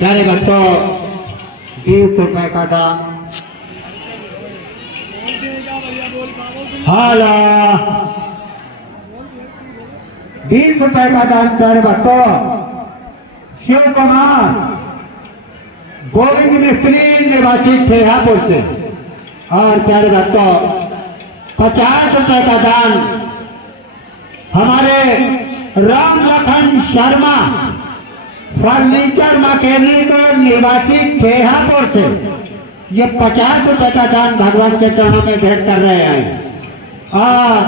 प्यारे भक्तों 20 रुपए का दान। हाला 20 रुपए का दान प्यारे भक्तों शिव कुमार गोविंद मिस्त्री निवासी फेरापुर से। और प्यारे भक्तों 50 रुपए का दान हमारे राम लखन शर्मा फर्नीचर मैकेनिक निवासी फेहापुर से। ये 50 रुपए का दान भगवान के चरणों में भेंट कर रहे हैं। और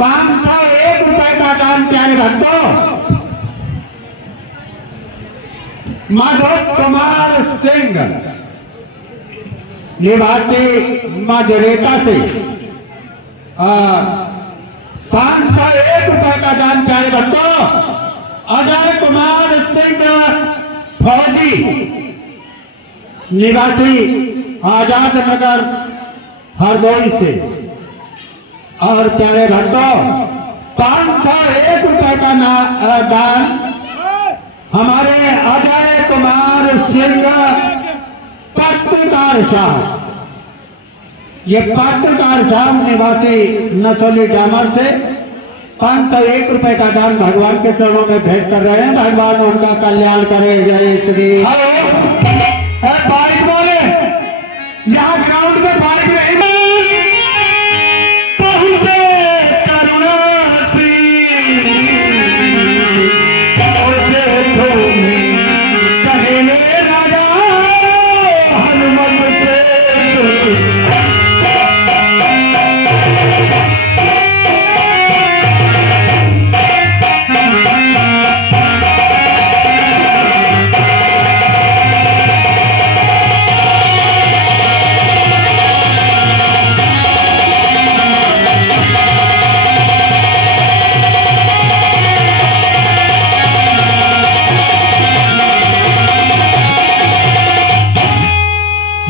501 रुपए का दान प्यारे भक्तों माधव कुमार सिंह निवासी मजरेटा से। 501 रुपए का दान प्यारे भक्तों अजय कुमार सिंह फौजी निवासी आजाद नगर हरदोई से। और प्यारे भक्तों 501 रुपए का दान हमारे अजय कुमार सिंह पत्रकार साहब। ये पत्रकार साहब निवासी नसोली डामर से 501 रुपए का दान भगवान के चरणों में भेंट कर रहे हैं। भगवान उनका कल्याण करे। जय श्री। हेलो बाइक वाले यहाँ ग्राउंड में बाइक नहीं पहुंचे करुणा श्री और देखो कहने राजा हनुमत से।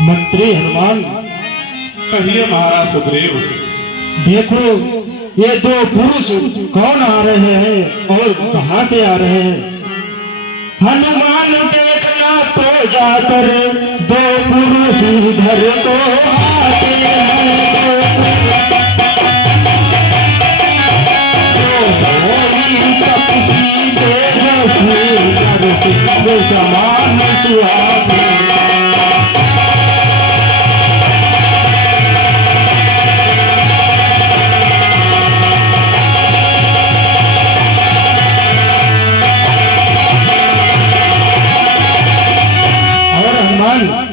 मंत्री हनुमान कहिए महाराज सुग्रीव। देखो ये दो पुरुष कौन आ रहे हैं और कहां से आ रहे हैं। हनुमान देखना तो जाकर दो पुरुष इधर को आते हैं। समान सुहागे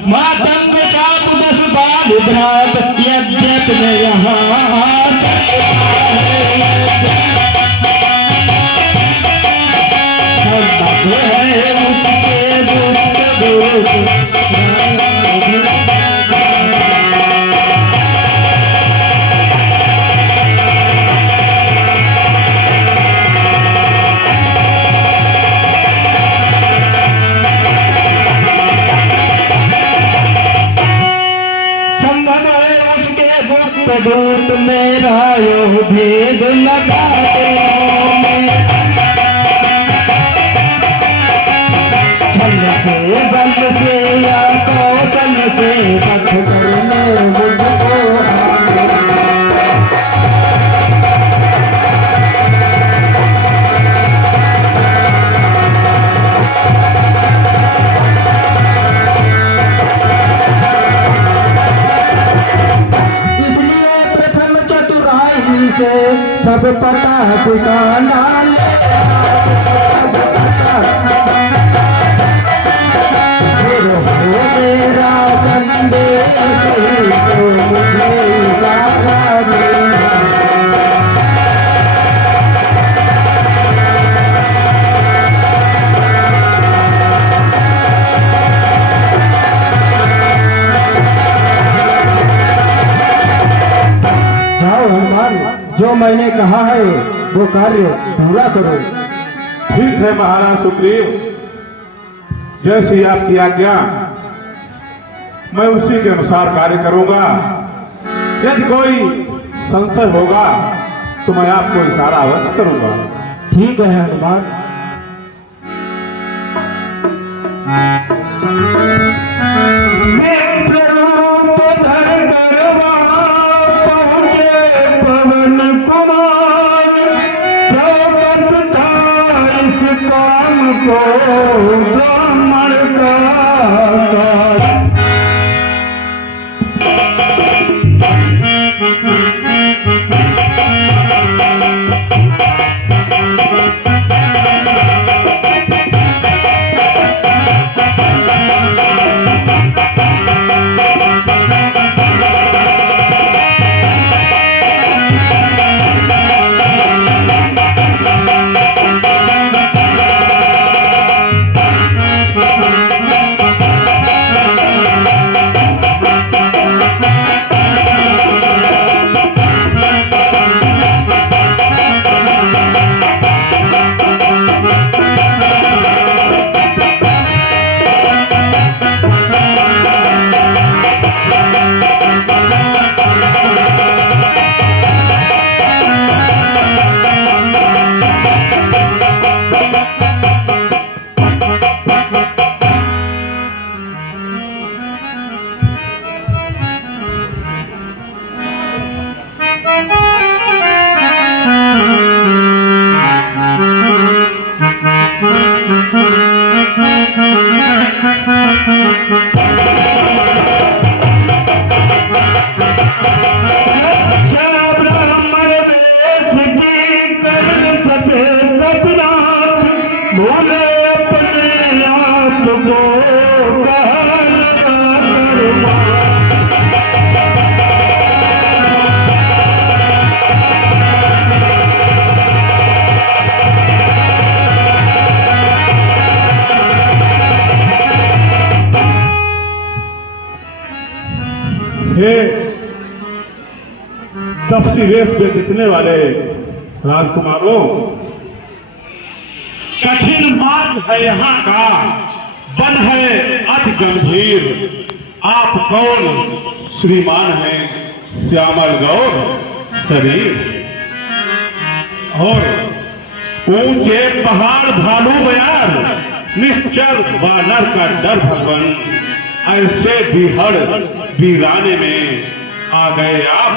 मातंग चाप बस बाल भ्रात यद्यप में यहाँ आ सकता है उसके दुख दूत मेरा यो भेद लगाते हो मैं छल से बल से या कौशल से पथ करने मुझको सब पता ठिकाना मेरा संदेश तो मुझे जो मैंने कहा है वो कार्य पूरा करो। ठीक है महाराज सुग्रीव, जैसी आपकी आज्ञा मैं उसी के अनुसार कार्य करूंगा। यदि कोई संशय होगा तो मैं आपको इशारा अवश्य करूंगा। ठीक है हनुमान। ब्राह्मण का हे तपसी रेस में जितने वाले राजकुमारों, कठिन मार्ग है यहाँ का, वन है अति गंभीर। आप कौन श्रीमान हैं, श्यामल गौर शरीर, और ऊंचे पहाड़ भालू बयार, निश्चर बानर का डर भगवन। ऐसे बिहड़ वीराने में आ गए आप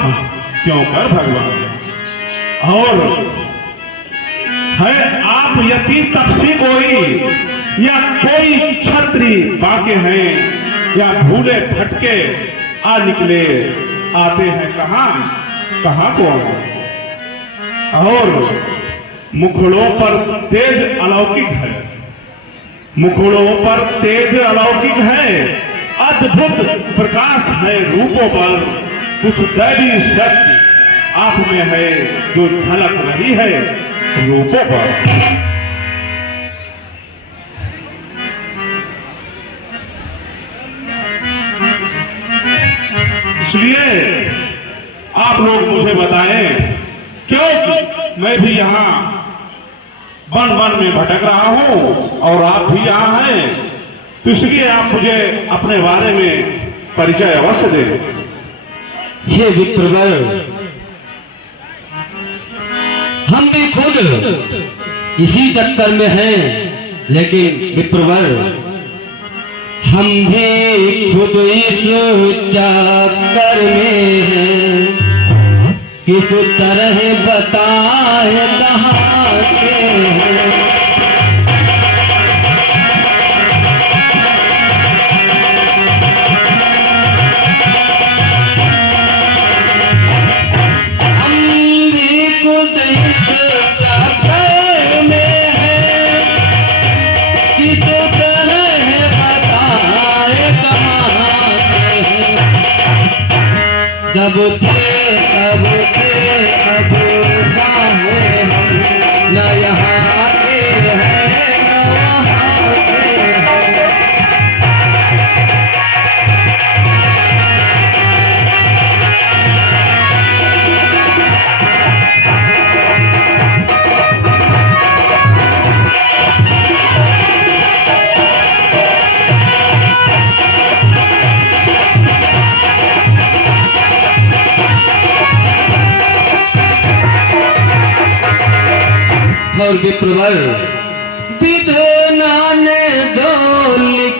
क्यों कर भगवान। और है आप यति तपसी कोई, या कोई क्षत्रि बाके हैं, या भूले भटके आ निकले आते हैं कहाँ कहाँ को। और मुखड़ों पर तेज अलौकिक है, मुखड़ों पर तेज अलौकिक है, अद्भुत प्रकाश है रूपों पर, कुछ दैवी शक्ति आप में है जो झलक रही है रूपों पर। इसलिए आप लोग मुझे बताएं, क्यों मैं भी यहाँ वन वन में भटक रहा हूँ और आप भी यहाँ हैं, तो इसलिए आप मुझे अपने बारे में परिचय अवश्य दें। हे विप्रवर, हम भी खुद इसी चक्कर में हैं, लेकिन विप्रवर हम भी खुद इस चक्कर में हैं, किस तरह बताए कहाँ के हैं। जब थे तब थे, अब है हम, न यहाँ के हैं न वहाँ के हैं। और विप्रवर विधना ने जो लिख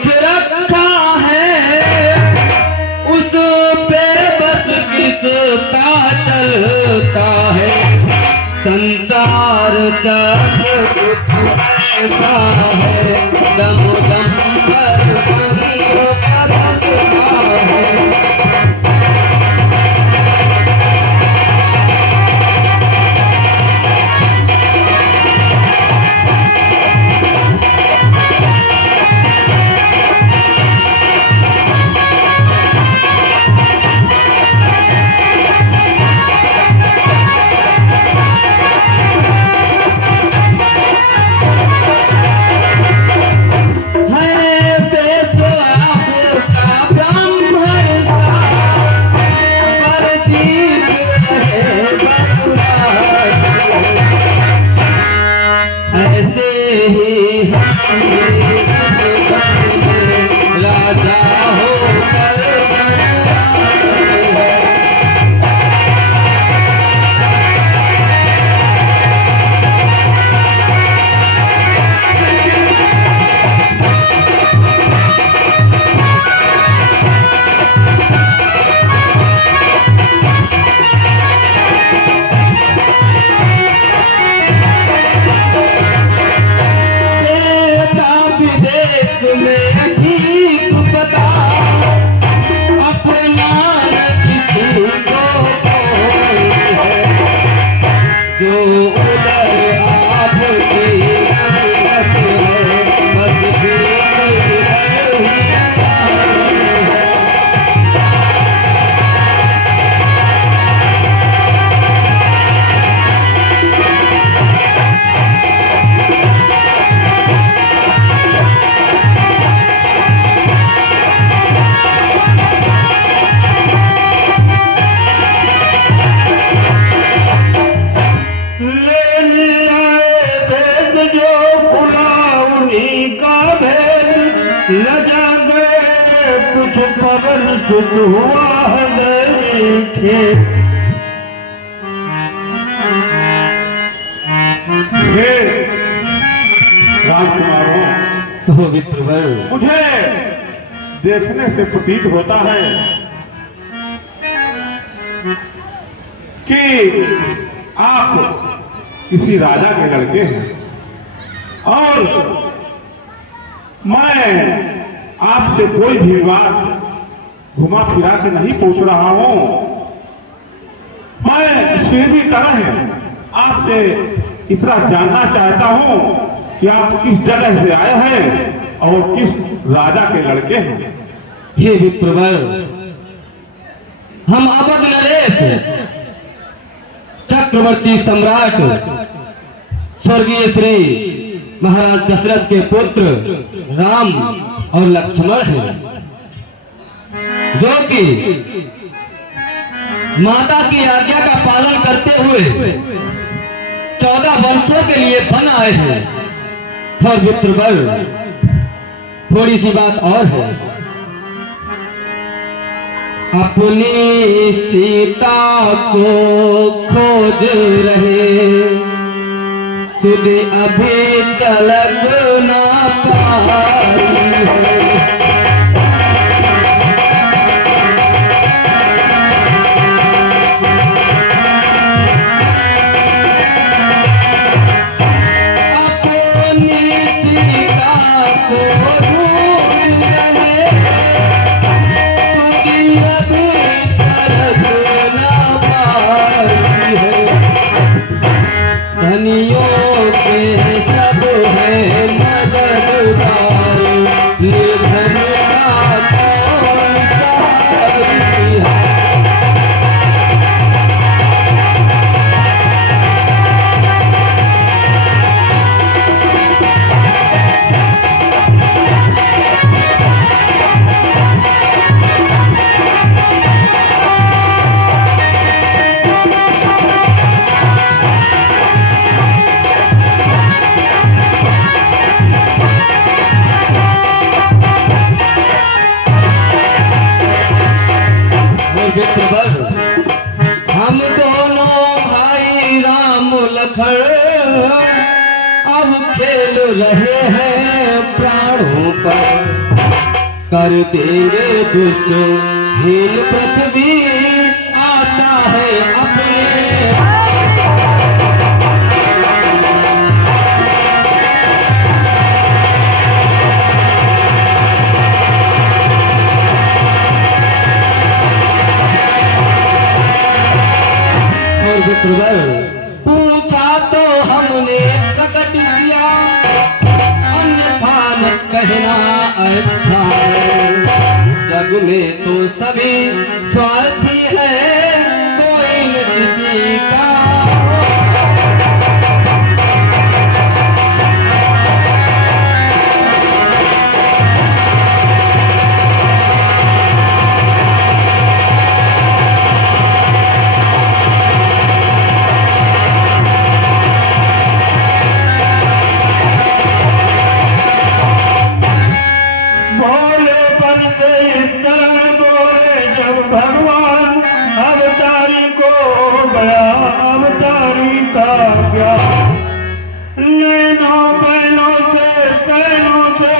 लजा गए कुछ पवन सुत हुआ है हे राजकुमारों, हो विप्रवर, मुझे देखने से प्रतीत होता है कि आप किसी राजा के लड़के हैं और मैं आपसे कोई भी बात घुमा फिरा के नहीं पूछ रहा हूं। मैं सीधी तरह आपसे इतना जानना चाहता हूं कि आप किस जगह से आए हैं और किस राजा के लड़के हैं। हे विप्रवर, हम अवध नरेश चक्रवर्ती सम्राट स्वर्गीय श्री महाराज दशरथ के पुत्र राम और लक्ष्मण हैं, जो कि माता की आज्ञा का पालन करते हुए 14 वर्षों के लिए वन आए हैं। और विप्रवर, थोड़ी सी बात और है। अपनी सीता को खोज रहे, सुध अभी तलक ना पाई है। अपनी सीता को ढूंढ रहे, सुध अभी तलक ना पाई है। धनियों के सब है मददगार, निर्धन का कौन सहारी है। विप्रवर, हम दोनों भाई राम लखन अब खेल रहे हैं प्राणों पर, कर देंगे दुष्ट हीन पृथ्वी आशा है अपने। विप्रवर, पूछा तो हमने प्रकट किया, अन्यथा न कहना अच्छा है। जग में तो सभी स्वार्थी है, कोई न किसी का। भगवान अवतारी को गया अवतारी का क्या, नैनों बहनों से कहनों से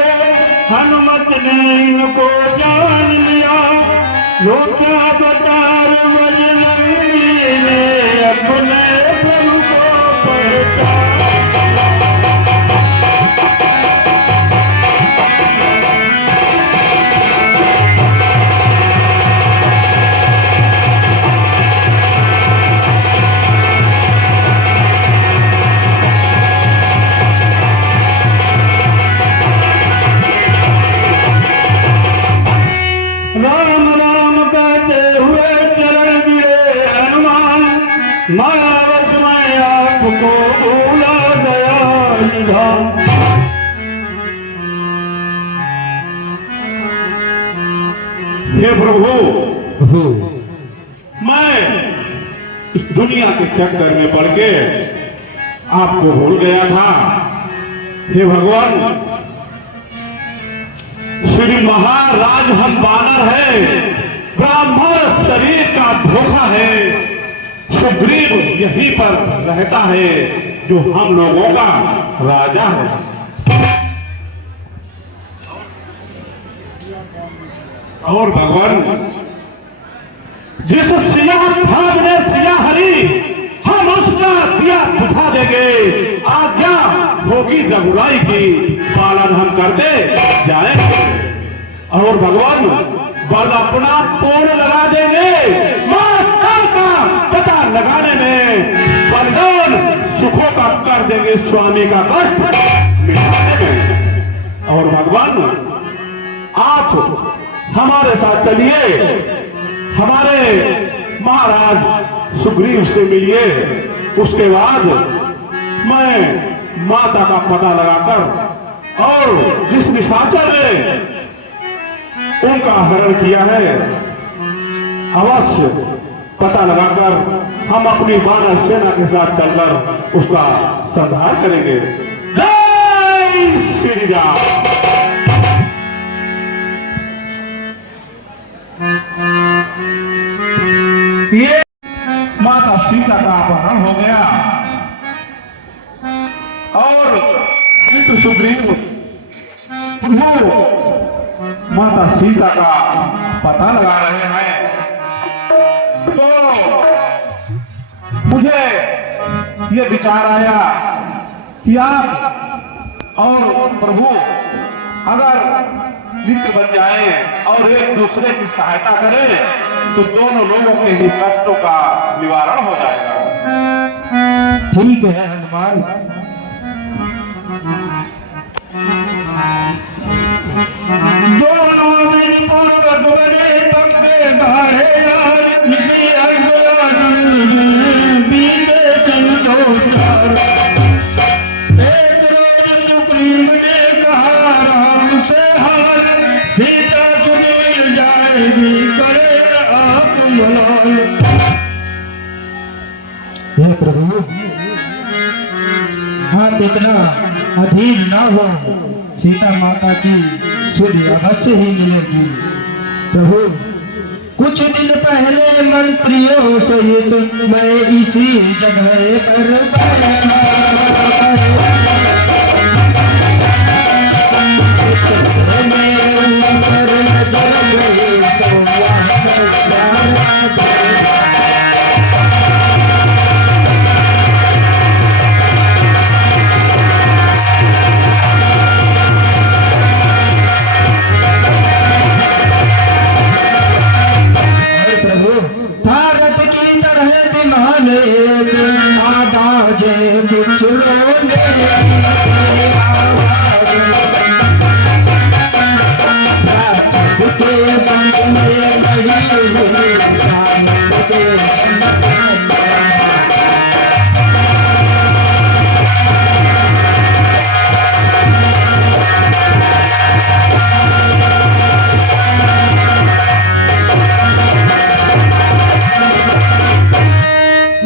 हनुमत ने इनको जान लिया। लोटा अवतार बजरंगी ने अपने प्रभु को पहचाना। राम राम कहते हुए चरण गिरे हनुमान, मायावत में आपको भूला गया निधान। हे प्रभु, मैं इस दुनिया के चक्कर में पड़ के आपको भूल गया था। हे भगवान, महाराज हम बानर है, ब्राह्मण शरीर का धोखा है। सुग्रीव यहीं पर रहता है जो हम लोगों का राजा है। और भगवान जिस सिया भाग ने सिया हरी, हम उसका दिया बुझा देंगे। आज्ञा होगी रघुराई की, पालन हम करते जाएंगे। और भगवान बल अपना पूर्ण लगा देंगे। माता का पता लगाने में बलिदान सुखों का कर देंगे, स्वामी का कष्ट मिटाने में। और भगवान आप हमारे साथ चलिए, हमारे महाराज सुग्रीव से मिलिए। उसके बाद मैं माता का पता लगाकर और जिस निशाचर ने उनका हरण किया है, अवश्य पता लगाकर हम अपनी वानर सेना के साथ चलकर उसका संहार करेंगे। जय श्री राम। ये माता सीता का अपहरण हो गया और मित्र सुग्रीव प्रभु माता सीता का पता लगा रहे हैं। तो मुझे ये विचार आया कि आप और प्रभु अगर मित्र बन जाएं और एक दूसरे की सहायता करें तो दोनों लोगों के ही कष्टों का निवारण हो जाएगा। ठीक है हनुमान। दोनों में पूर्वक बने पक्के बाहे बीते दिन दो चार। एक रोज सुग्रीव ने कहा राम से हाल, सीता तुझ मिल जाएगी, करे आप मलाल। हे प्रभु, आप इतना अधीर ना हो, सीता माता की सुधि अवश्य ही मिलेगी। प्रभु, कुछ दिन पहले मंत्रियों सहित मैं इसी जगह पर बैठा मेरे ऊपर नजर गई तो वहाँ जाना पड़ा। भारत की तरह विमान एक आवाज बिछड़ों ने के बंद में बड़ी हुई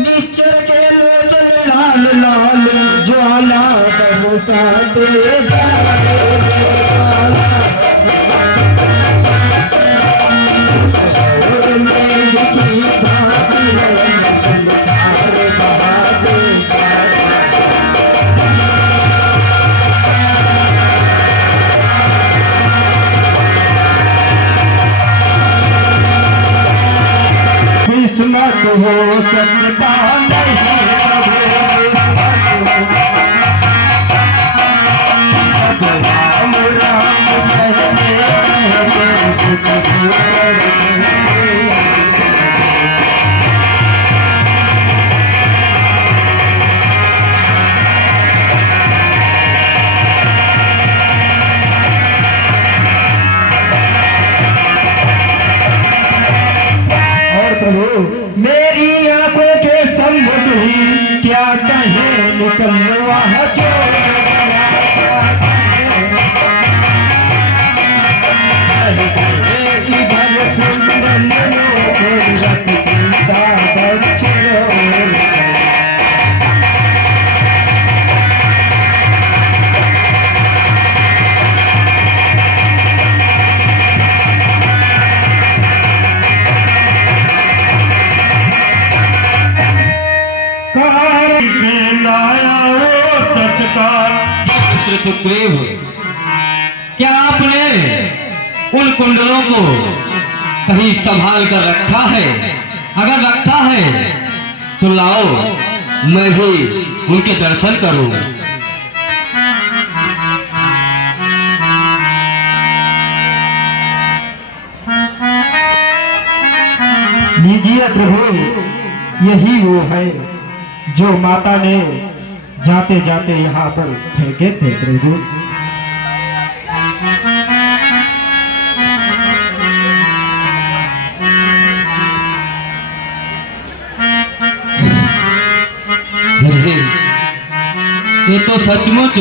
निश्चल के लोचन लाल लाल ज्वाला बरसाते जा किस्मत हो सकता नहीं राम राम कहते कहते कुछ मेरी आंखों के सम्मुख ही क्या कहे निकल वहाँ जो इधर कुंडल सीता दक्षिण सुग्रीव, क्या आपने उन कुंडलों को कहीं संभाल कर रखा है? अगर रखा है तो लाओ, मैं भी उनके दर्शन करूं। लीजिए प्रभु, यही वो है जो माता ने जाते जाते यहाँ पर फेंके थे प्रभु। अरे, ये तो सचमुच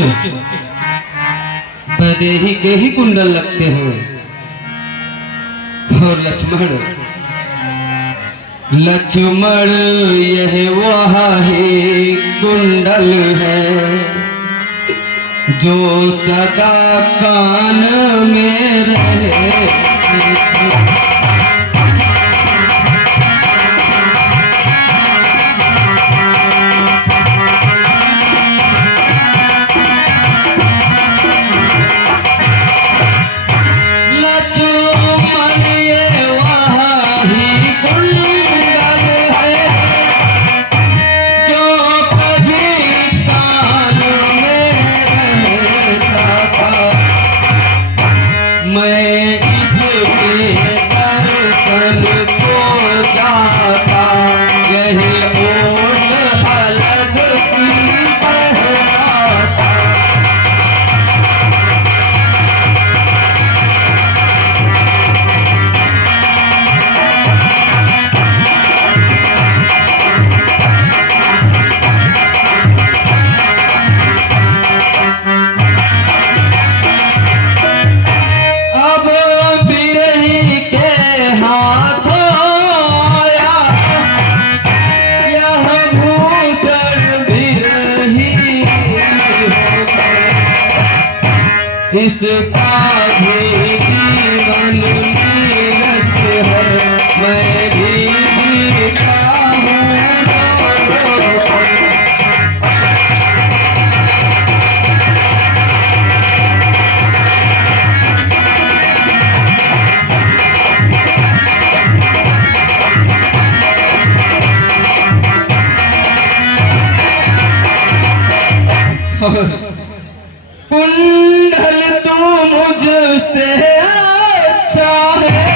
वैदेही के ही कुंडल लगते हैं। और लक्ष्मण, यह वही कुंडल है जो सदा कान में रहे। इसका भी जीवन नीरस है, मैं भी जीता हूँ। कुंडल तू मुझसे अच्छा है,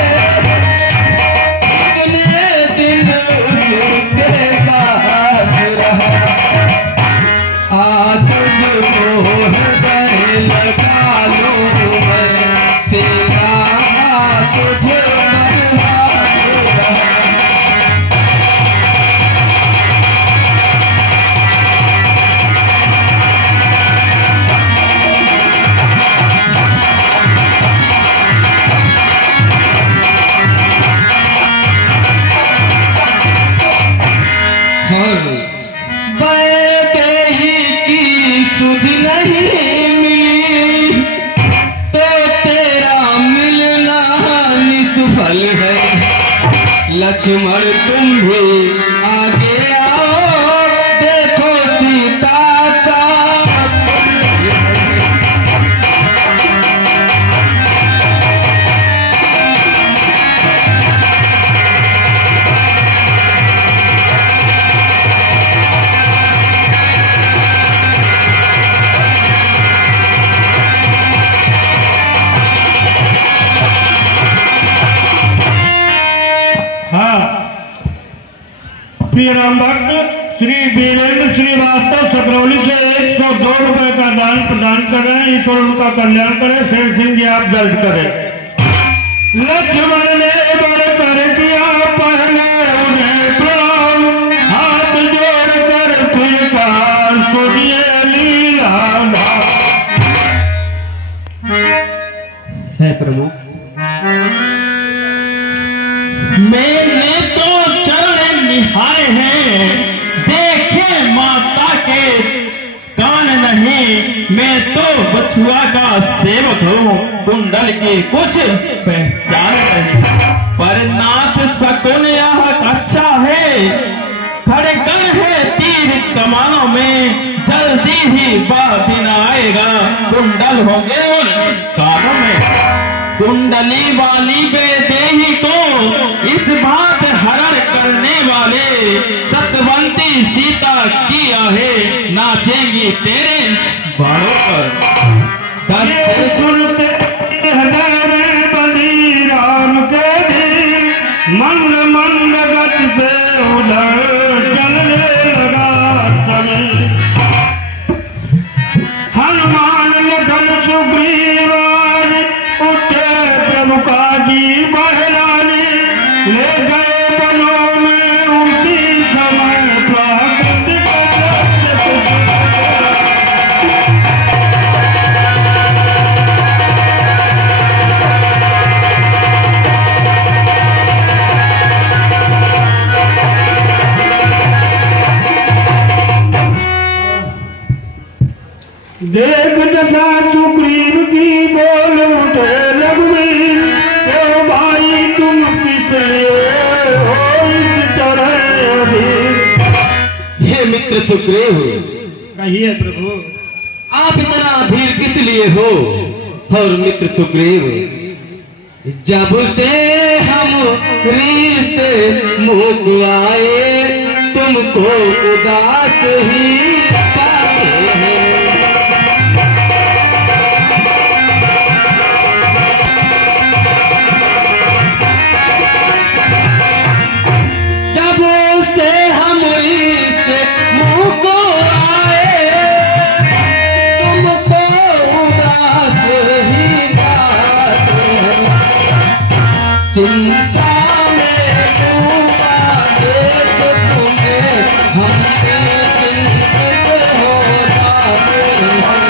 इतने दिन उसके साथ रहा, आज तुझको हृदय लगा लूं मैं, सीता तुझे सुध नहीं मिली तो तेरा मिलना निष्फल है। लक्ष्मण तुम भी आगे आओ, देखो सीता का प्रिय राम भक्त श्री वीरेंद्र श्रीवास्तव सकरौली से 102 रुपए का दान प्रदान कर रहे हैं। ईश्वर उनका कल्याण करे। शेर सिंह जी आप दर्ज करें। लक्ष्मण ने बड़े कर किया पहले उन्हें प्रणाम, हाथ जोड़ कर फिर कहा सुनिए लीला है प्रभु। मैंने तो चरण निहारे हैं, देखे माता के कान नहीं, मैं तो बछुआ का सेवक हूँ, कुंडल की कुछ पहचान नहीं, पर नाथ शकुन यह अच्छा है, खड़े कण है तीर कमानों में, जल्दी ही वह दिन आएगा, कुंडल होंगे उन कानों में। कुंडली वाली बेदेही को इस बात हरण करने वाले सत्यवंती सीता की आहें नाचेंगी तेरे बाड़ों पर। ये सुनते हृदय में बंधी राम के धीर, मंद मंद गति से उधर चलने लगा समय। हनुमान लखन सुग्रीव आज उठे प्रभु काजी बहलाने, ले गए वनों में उसी समय प्राकृतिक देख दशा सुग्रीव की बोल उठे रघुवीर, क्यों भाई तुम पिछड़े हो इस तरह अभी। हे मित्र सुग्रीव, कहिए प्रभु। आप इतना अधीर किस लिए हो? और मित्र सुग्रीव, जब से हम रिश्ते मुक आए, तुमको उदास ही पाते हैं। जब से हम रिश्ते मुक आए, तुमको उदास ही पाते हैं। चिंता में डूबा देख तुम्हें, हम भी चिंतित हो जाते हैं।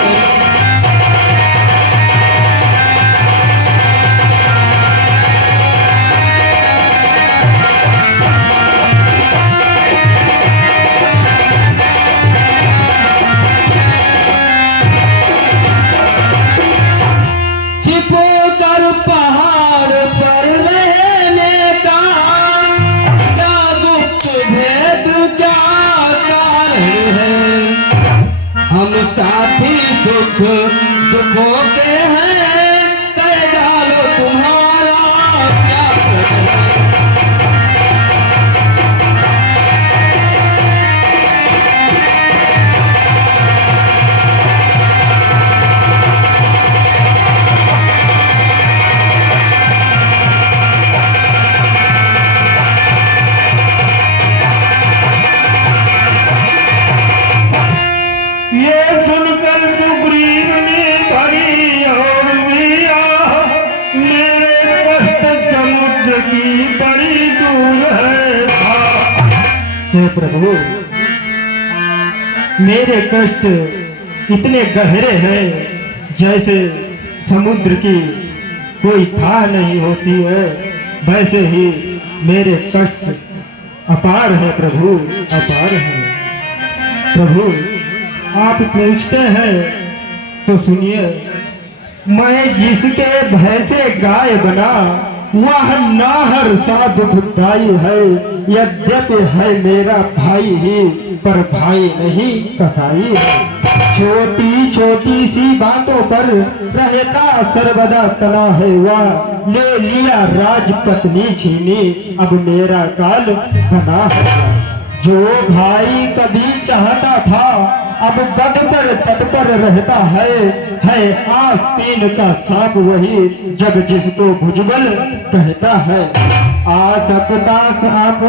छिपो कर पहाड़ पर रहने का क्या गुप्त भेद, क्या कारण है? हम साथी सुख दुखों के हैं, कह डालो तुम्हारा क्या प्रण है? ये सुनकर सुग्रीव ने भरी और भी आह, मेरे कष्ट समुद्र की बड़ी दूर है भाव। हे प्रभु, मेरे कष्ट इतने गहरे हैं जैसे समुद्र की कोई था नहीं होती है, वैसे ही मेरे कष्ट अपार है प्रभु, अपार है। प्रभु, आप पूछते हैं तो सुनिए। मैं जिसके भय से गाय बना, वह नाहर सा दुखदाई है। यद्यपि है मेरा भाई ही, पर भाई नहीं कसाई है। छोटी छोटी सी बातों पर रहता सर्वदा तना है वह, ले लिया राजपत्नी छीनी, अब मेरा काल बना है। जो भाई कभी चाहता था, अब बद पर तत्पर रहता है आस्तीन का सांप वही, जब जिसको भुजबल कहता है। आ सकता सांप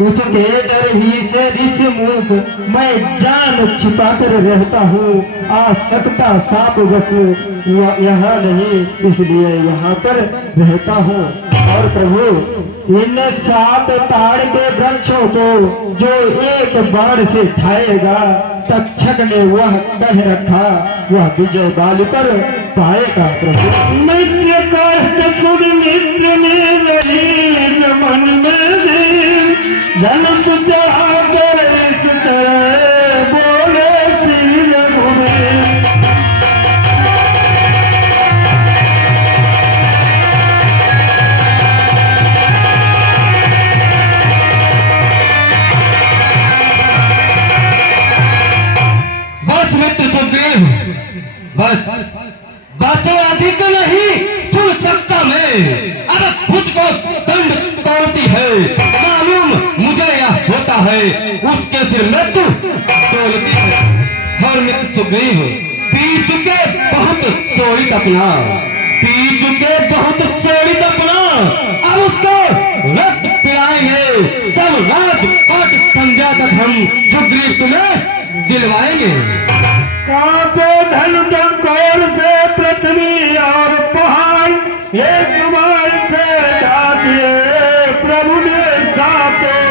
उसके डर ही से ऋष मुख, मैं जान छिपा कर रहता हूँ। आ सकता सांप बस यहाँ नहीं, इसलिए यहाँ पर रहता हूँ। और प्रभु, इन 7 ताड़ के वृक्षों को जो एक बाण से ढाएगा, तक्षक ने वह कह रखा, वह विजय बाल पर पाएगा। प्रभु, मित्र कष्ट सुर मित्र में रही मन में धन सुजागर इस तरह बोले श्री रघुवीर। में अब मुझको दंड तोड़ती है, मालूम मुझे यह होता है, उसके सिर मृत्यु तोड़ती है। और मित्र सुग्रीव पी चुके बहुत सोई अपना, पी चुके बहुत सोई अपना, अब उसको रक्त पिलाएंगे, सब राजकोट संध्या तक हम सुग्रीव तुम्हें दिलवाएंगे। कांपे धन चमकोर से पृथ्वी और पहाड़, एक बार से ढा दिए प्रभु ने सातों।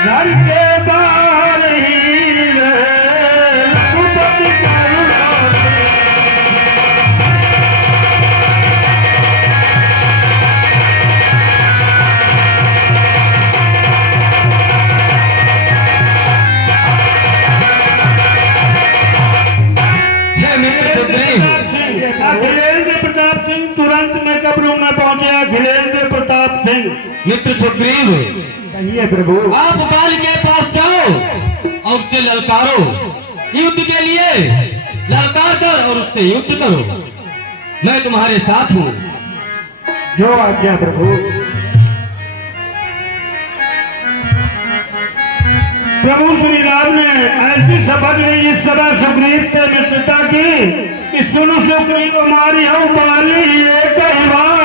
घर के बाहर ही रहे रघुपति करुणा से। हे मित्र सुग्रीव, अखिलेंद्र प्रताप सिंह तुरंत में कब्रों में पहुंचे। अखिलेंद्र प्रताप सिंह। मित्र सुग्रीव कहिए प्रभु। आप बाल के पास जाओ और उससे ललकारो, युद्ध के लिए ललकार कर और उससे युद्ध करो, मैं तुम्हारे साथ हूँ। जो आज्ञा प्रभु। प्रभु श्री राम ने ऐसी शपथ ली इस समय सुग्रीव से मित्रता की कि सुन सुग्रीव हमारी हम बाली एक ही बात।